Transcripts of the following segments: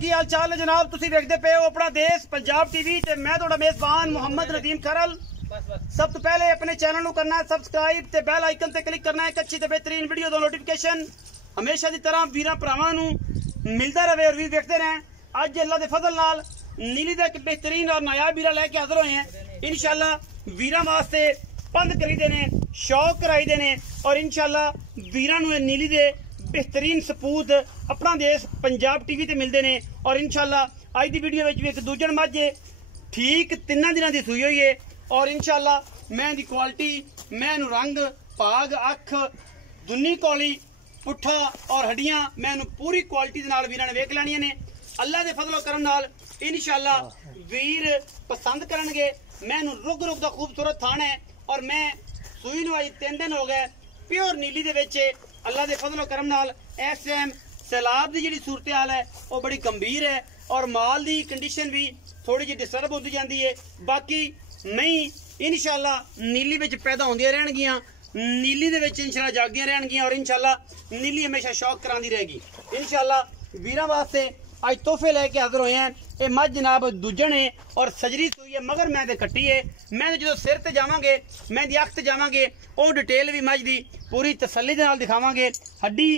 की हाल चाल है जनाब? तुसी देखते पे हो अपना देश पंजाब टीवी ते मैं तुहाडा मेजबान मोहम्मद नदीम खरल। सब तो पहले अपने चैनल को करना है सबसक्राइब ते बेल आइकन ते क्लिक करना है। एक अच्छी ते बेहतरीन वीडियो दा नोटिफिकेशन हमेशा की तरह वीरां भरावां नूं मिलता रहे और भी देखते रहें। अज अल्लाह के फजल नाल नीली का एक बेहतरीन और नायाब वीरा लैके हाजिर होए हैं। इंशाल्लाह वीरां वास्ते पंद करी देने, शौक कराई देने और इंशाल्लाह वीरां नूं नीली दे बेहतरीन सपूत अपना देश पंजाब टीवी ते मिलते हैं। और इंशाल्लाह अज की वीडियो में भी एक दूजन मझ ठीक 3 दिनों की सूई हुई है और इंशाल्लाह मैं दी क्वालिटी, मैं रंग, भाग, अख, दुनी कौली, पुट्ठा और हड्डियां मैं पूरी क्वालिटी दे नाल वीरां ने वेख लैणियां ने। अल्लाह दे फजलो करम नाल इंशाल्लाह वीर पसंद करनगे। मैं रुग रुग दा खूबसूरत थान है और मैं सूई नूं अज 3 दिन हो गए प्योर नीली दे विच। अल्लाह दे फजलो करम नाल इस टाइम सैलाब की जिहड़ी सूरत हाल है वो बड़ी गंभीर है और माल की कंडीशन भी थोड़ी जी डिस्टर्ब होती जाती है। बाकी मई इंशाल्लाह नीली विच पैदा होंदियां रहणगियां, नीली दे विच इंशाल्लाह जागदियां रहणगियां और इंशाल्लाह नीली हमेशा शौक करांदी रहेगी। इंशाल्लाह वीरां वास्ते अज तोहफे लैके हाजिर होए हैं। ये मझ जनाब दूजन है और सजरी सूई है मगर मैं कट्टी है। मैं जो सिर ते जावांगे, मैं दी अख ते जावांगे, वो डिटेल भी मझ दी पूरी तसल्ली दे नाल दिखावांगे। हड्डी,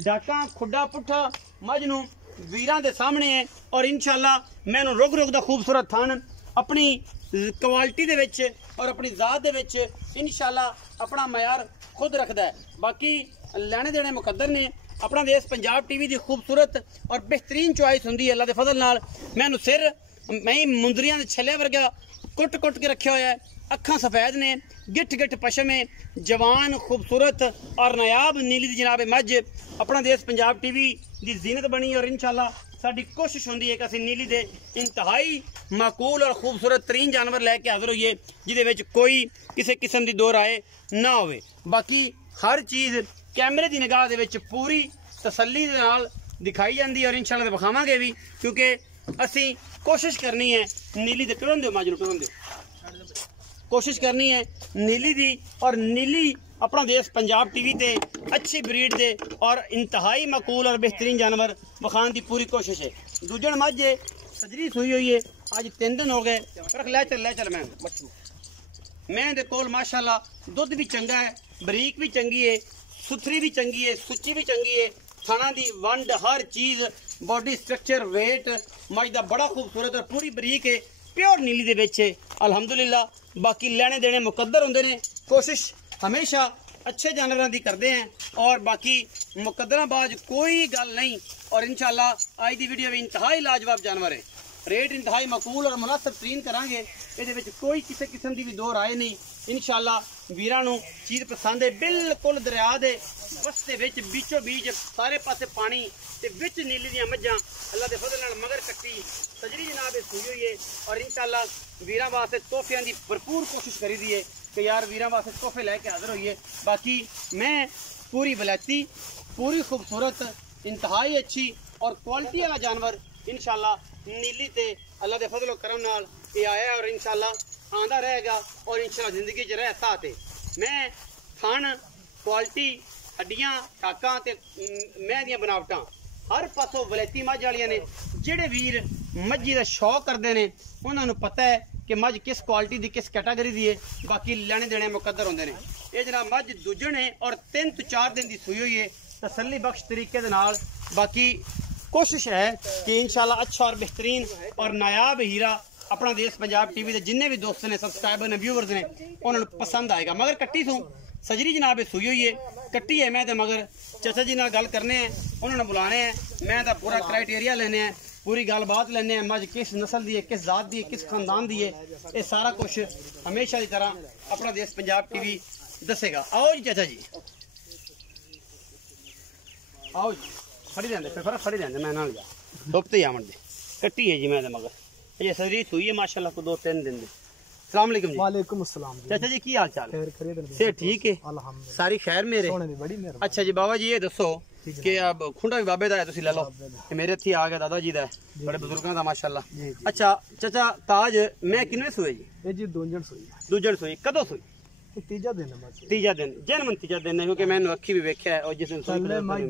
डाका, खुड्डा, पुट्ठा मझ नूं वीरां दे सामने है और इंशाल्लाह मैं रुग रुग दा खूबसूरत थान अपनी क्वालिटी दे विच और अपनी जात दे विच इंशाल्लाह अपना मयार खुद रखदा है। बाकी लैने देने मुकद्दर ने। अपना देश पंजाब टीवी की खूबसूरत और बेहतरीन चॉइस होंदी है अल्लाह के फजल नाल। मैनू सिर मैं मुंदरियां दे छले वर्गा कुट कुट के रखा होया है। अखां सफेद ने, गिठ गिठ पशम है, जवान खूबसूरत और नायाब नीली दी जनाब मझ अपना देश पंजाब टीवी की जीनत बनी। और इंशाल्लाह साडी कोशिश होंदी है कि असीं नीली दे इंतहाई माकूल और खूबसूरत तरीन जानवर लैके हाजिर होइए जिहदे विच कोई किसी किस्म की दो राय ना होवे। बाकी हर चीज़ कैमरे की निगाह दे विच पूरी तसल्ली दे नाल दिखाई जाती है और इंशाल्लाह विखावांगे भी क्योंकि असी कोशिश करनी है नीली दे टुरन दे माजरू टुरन दे कोशिश करनी है नीली दी। और नीली अपना देश पंजाब टीवी ते अच्छी ब्रीड दे और इंतहाई मकूल और बेहतरीन जानवर विखाने की पूरी कोशिश है। दूजन मझ सजरी सूई हुई है अज 3 दिन हो गए। लै चल मैं दे कोल माशाल्लाह दुध भी चंगा है, बरीक भी चंगी है, सुथरी भी चंगी है, सुची भी चंगी है, थाना दी वंड हर चीज, बॉडी स्ट्रक्चर, वेट मझ दा बड़ा खूबसूरत और पूरी बरीक है, प्योर नीली दे विच है अल्हम्दुलिल्लाह। बाकी लेने देने मुकद्दर होंदे ने, कोशिश हमेशा अच्छे जानवरों की करते हैं और बाकी मुकद्दराबाज कोई गल नहीं। और इंशाल्लाह आज की वीडियो भी इंतहाई लाजवाब जानवर है, रेट इंतहाई मकूल और मुनासिब तरीन करांगे। ये कोई किसी किस्म की भी दो राय नहीं। इंशाल्लाह वीरां नूं चीज़ पसंद है। बिल्कुल दरिया दे वस्ते विच बीचों बीच सारे पासे पानी ते विच नीली दियां मझां अल्लाह दे फजल नाल मगर कट्टी सजरी जनाब सूई हुई है। और इंशाल्लाह वीरां वास्ते तोहफियां की भरपूर कोशिश करी दी है कि यार वीरां वास्ते तोहफे लैके हाजिर होइए। बाकी मैं पूरी वलैती, पूरी खूबसूरत, इंतहाई अच्छी और क्वालिटी वाला जानवर इंशाल्लाह नीली ते अल्लाह दे फजल करम नाल ये आया और इंशाल्लाह आंदा रहेगा और इंशाल्लाह जिंदगी च रह साथ है। मैं थान, क्वालिटी, हड्डियां, टाकां ते मैं दियां बनावटां हर पासों वलैती मझ वालियां ने। जेड़े वीर मझी दा शौक करते हैं उन्होंने पता है कि मझ किस क्वालिटी की किस कैटागरी की है। बाकी लेने देने मुकद्दर होंदे ने। ये जनाब मझ दूजन है और 3 to 4 दिन की सूई हुई है तसल्ली बख्श तरीके दे नाल। बाकी कोशिश है कि इंशाल्लाह अच्छा और बेहतरीन और नायाब हीरा अपना देश पंजाब टीवी के जिन्ने भी दोस्त ने, सब्सक्राइबर ने, व्यूवर्स ने उन्होंने पसंद आएगा। मगर कट्टी सूं सजरी जनाब सूई हुई है, कट्टी है। मैं तो मगर चाचा जी नाल गल करने हैं, उन्होंने बुलाने हैं, मैं तो पूरा क्राइटेरिया लेने हैं, पूरी गलबात लेने हैं, मझ किस नस्ल दी है, किस जात दी है, किस खानदान दी है, ये सारा कुछ हमेशा की तरह अपना देश पंजाब टीवी दसेगा। आओ जी चाचा जी, आओ जी, फड़ी लेंदे फिर फड़ी लेंदे मैं नाल जा दुपते आवन दे। कट्टी है जी मैं मगर ये सजरी सूई है माशाल्लाह को 2-3 दिन दी। अस्सलाम वालेकुम जी। वालेकुम अस्सलाम चाचा जी की हाल चाल? से ठीक है, अल्हम्दुलिल्लाह, सारी खैर मेरे। अच्छा जी बाबा जी ये दसो कि अब खुंडा भी बाबे दा है, तुसी ले लो, मेरे इत्थे आ गया दादा जी दा, बड़े बुजुर्गों दा माशाल्लाह। अच्छा चाचा ताज मैं किन्ने सूए जी? ये जी दूजन सूई। दूजन सूई कदों सूई? तीजा दिन है बस। तीजा दिन जन्म तीजा दिन है क्योंकि मैंने अखी भी वेख्या है और जिस दिन सूई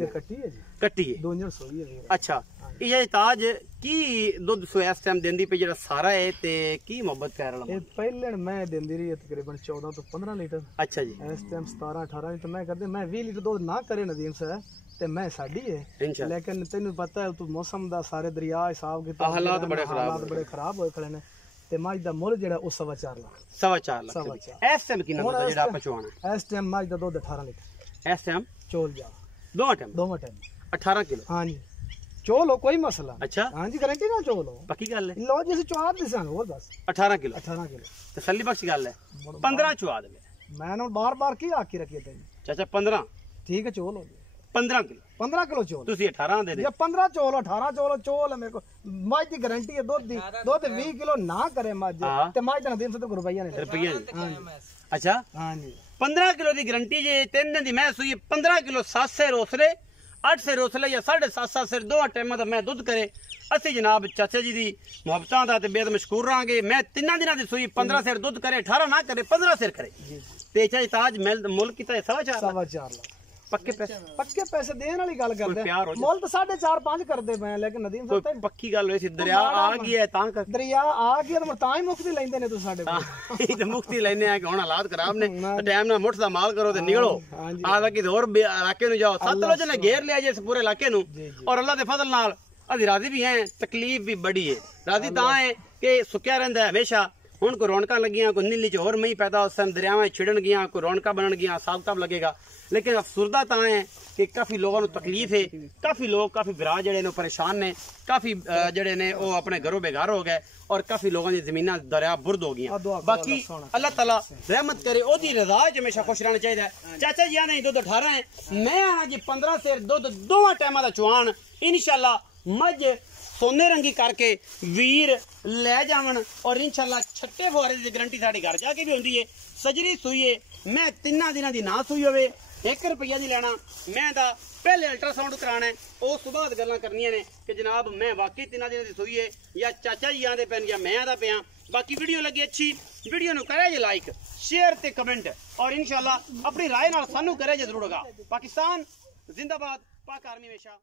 कट्टी है जी, कट्टी है दूजन सूई है। अच्छा ਇਹ ਤਾਜ ਕੀ ਦੁੱਧ ਸੋ ਇਸ ਟਾਈਮ ਦਿੰਦੀ ਪਈ ਜਿਹੜਾ ਸਾਰਾ ਹੈ ਤੇ ਕੀ ਮੁਹੱਬਤ ਕਰ ਰਹਾ ਇਹ ਪਹਿਲੇ ਮੈਂ ਦਿੰਦੀ ਰਹੀ ਤਕਰੀਬਨ 14 ਤੋਂ 15 ਲੀਟਰ। ਅੱਛਾ ਜੀ। ਇਸ ਟਾਈਮ 17 18 ਲੀਟਰ ਮੈਂ ਕਰਦੇ ਮੈਂ 20 ਲੀਟਰ ਦੁੱਧ ਨਾ ਕਰੇ ਨਦੀਮ ਸਾਹਿਬ ਤੇ ਮੈਂ ਸਾਡੀ ਹੈ, ਲੇਕਿਨ ਤੈਨੂੰ ਪਤਾ ਹੈ ਤੂੰ ਮੌਸਮ ਦਾ ਸਾਰੇ ਦਰਿਆ ਹਿਸਾਬ ਕਿਤਾਬ ਹਾਲਾਤ ਬੜੇ ਖਰਾਬ ਹੋਏ ਖੜੇ ਨੇ ਤੇ ਮੱਝ ਦਾ ਮੁੱਲ ਜਿਹੜਾ ਉਹ 4.5 ਲੱਖ। 4.5 ਲੱਖ। ਇਸ ਟਾਈਮ ਕਿੰਨਾ ਦੁੱਧ ਜਿਹੜਾ ਆਪਾਂ ਚਵਾਣਾ? ਇਸ ਟਾਈਮ ਮੱਝ ਦਾ ਦੁੱਧ 18 ਲੀਟਰ। ਇਸ ਟਾਈਮ ਚੋਲ ਜਾ ਦੋਵਾਂ ਟਾਈਮ 18 ਕਿਲੋ। ਹਾਂਜੀ ਚੋਲੋ ਕੋਈ ਮਸਲਾ। ਅੱਛਾ ਹਾਂਜੀ ਗਾਰੰਟੀ ਨਾਲ ਚੋਲੋ ਪੱਕੀ ਗੱਲ ਹੈ। ਲੋ ਜੀ ਚਵਾ ਦੇ ਸਾਨੂੰ ਹੋਰ ਦੱਸ 18 ਕਿਲੋ। 18 ਕਿਲੋ ਤਸੱਲੀ ਬਖਸ਼ ਗੱਲ ਹੈ। 15 ਚਵਾ ਦੇ ਮੈਂ ਨਾ ਬਾਰ-ਬਾਰ ਕੀ ਆਖੀ ਰੱਖੀ ਤੈਨੂੰ ਚਾਚਾ 15 ਠੀਕ ਹੈ ਚੋਲ ਹੋ 15 ਕਿਲੋ। 15 ਕਿਲੋ ਚੋਲ ਤੁਸੀਂ 18 ਦੇ ਦੇ। ਜੇ 15 ਚੋਲ 18 ਚੋਲ ਮੇਰੇ ਕੋ ਮੱਝ ਦੀ ਗਾਰੰਟੀ ਹੈ ਦੁੱਧ ਦੀ। ਦੁੱਧ 20 ਕਿਲੋ ਨਾ ਕਰੇ ਮੱਝ ਤੇ ਮੱਝ ਦਾ ਦਿਨ ਤੋਂ ਰੁਪਈਆ ਨਹੀਂ ਰੁਪਈਆ। ਅੱਛਾ ਹਾਂਜੀ 15 ਕਿਲੋ ਦੀ ਗਾਰੰਟੀ ਜੇ 3 ਦਿਨ ਦੀ ਮੈਂ ਸੂਈ 15 ਕਿਲੋ 7 ਸੇ ਰੋਸਲੇ 8 ਸੇ ਰੋਸਲੇ ਜਾਂ 7.5 ਸੇ ਦੋ ਟਾਈਮਾਂ ਦਾ ਮੈਂ ਦੁੱਧ ਕਰੇ। ਅਸੀਂ ਜਨਾਬ ਚਾਚਾ ਜੀ ਦੀ ਮੁਹੱਬਤਾਂ ਦਾ ਤੇ ਬੇਦ ਮਸ਼ਕੂਰ ਰਾਂਗੇ। ਮੈਂ 3 ਦਿਨਾਂ ਦੀ ਸੂਈ 15 ਸਿਰ ਦੁੱਧ ਕਰੇ 18 ਨਾ ਕਰੇ 15 ਸਿਰ ਕਰੇ ਤੇ ਚਾਚਾ ਤਾਜ ਮੁੱਲ ਕੀਤਾ 4.5 ਲੱਖ। ਪੱਕੇ ਪੈਸੇ ਦੇਣ ਵਾਲੀ ਗੱਲ ਕਰਦੇ ਮੁੱਲ ਤਾਂ 4.5 5 ਕਰਦੇ ਪਏ ਲੇਕਿਨ ਨਦੀਮ ਸਾਹਿਬ ਪੱਕੀ ਗੱਲ ਹੋਈ ਸੀ ਦਰਿਆ ਆ ਗਿਆ ਤਾਂ ਕਰ ਦਰਿਆ ਆ ਗਿਆ ਤਾਂ ਹੀ ਮੁਕਤੀ ਲੈਂਦੇ ਨੇ ਤੁਸੀਂ ਸਾਡੇ ਕੋਲ। ਇਹ ਤਾਂ ਮੁਕਤੀ ਲੈਣੇ ਆ ਕਿ ਹੁਣ ਹਾਲਾਤ ਖਰਾਬ ਨੇ ਟਾਈਮ ਨਾਲ ਮੁੱਠ ਦਾ ਮਾਲ ਕਰੋ ਤੇ ਨਿਕਲੋ। ਆ ਲੱਗੀ ਹੋਰ ਇਲਾਕੇ ਨੂੰ ਜਾਓ। ਸਤਲੁਜ ਨੇ ਘੇਰ ਲਿਆ ਜੇ ਇਸ ਪੂਰੇ ਇਲਾਕੇ ਨੂੰ ਔਰ ਅੱਲਾਹ ਦੇ ਫਜ਼ਲ ਨਾਲ ਅਸੀਂ ਰਾਜ਼ੀ ਵੀ ਹੈ। ਤਕਲੀਫ ਵੀ ਬੜੀ ਹੈ। ਰਾਜ਼ੀ ਤਾਂ ਹੈ ਕਿ ਸੁੱਕਿਆ ਰਹਿੰਦਾ ਹੈ ਹਮੇਸ਼ਾ। ਹੁਣ ਕੋਈ ਰੌਣਕਾਂ ਲੱਗੀਆਂ ਕੋਈ ਨੀਲੀ ਚ ਹੋਰ ਮਈ ਪੈਦਾ ਉਸ ਟਾਈਮ ਦਰਿਆਵਾਂ ਛਿੜਨ ਗਿਆ ਕੋਈ ਰੌਣਕਾਂ ਬਣਨ ਗਿਆ ਸਾਬ ਤਾਬ लगेगा। लेकिन अफसुरदा ਤਾਂ है कि काफी लोगों ਨੂੰ तकलीफ है। काफी लोग काफी विरा ਜਿਹੜੇ ਨੇ परेशान ने काफी ਜਿਹੜੇ ਨੇ ਉਹ ਆਪਣੇ ਘਰੋਂ ਬੇਘਰ ਹੋ ਗਏ और काफी लोगों ਦੀ ਜ਼ਮੀਨਾਂ ਦਰਿਆ ਬੁਰਦ ਹੋ ਗਈਆਂ। ਬਾਕੀ ਅੱਲਾਹ ਤਾਲਾ ਰਹਿਮਤ करे ਉਹਦੀ ਰਜ਼ਾ ਚ ਹਮੇਸ਼ਾ ਖੁਸ਼ ਰਹਿਣਾ ਚਾਹੀਦਾ। ਚਾਚਾ ਜੀ ਆਨੇ ਦੁੱਧ 18 ਹੈ ਮੈਂ ਆਣਾ ਜੀ 15 ਸਿਰ ਦੁੱਧ ਦੋਵਾਂ ਟਾਈਮਾਂ ਦਾ ਚਵਾਨ इंशाअल्लाह मझ सोने रंगी करके वीर ले जावन और इंशाअल्लाह छट्टे फुहारे की गारंटी साढ़े घर जाके भी होंदी है। सजरी सूई है मैं 3 दिनों की ना सूई होवे 1 रुपया नहीं लेना। मैं पहले अल्ट्रासाउंड कराना है उस बाद गल्लां करनियां ने कि जनाब मैं वाकई 3 दिनों की सूई है या चाचा जी आंदे पैन या मैं आंदा पिया। बाकी वीडियो लगी अच्छी वीडियो नूं करे जे लाइक शेयर ते कमेंट और इंशाअल्लाह अपनी राय नाल सानू करे जे जरूर होगा। पाकिस्तान जिंदाबाद पाक आर्मी हमेशा।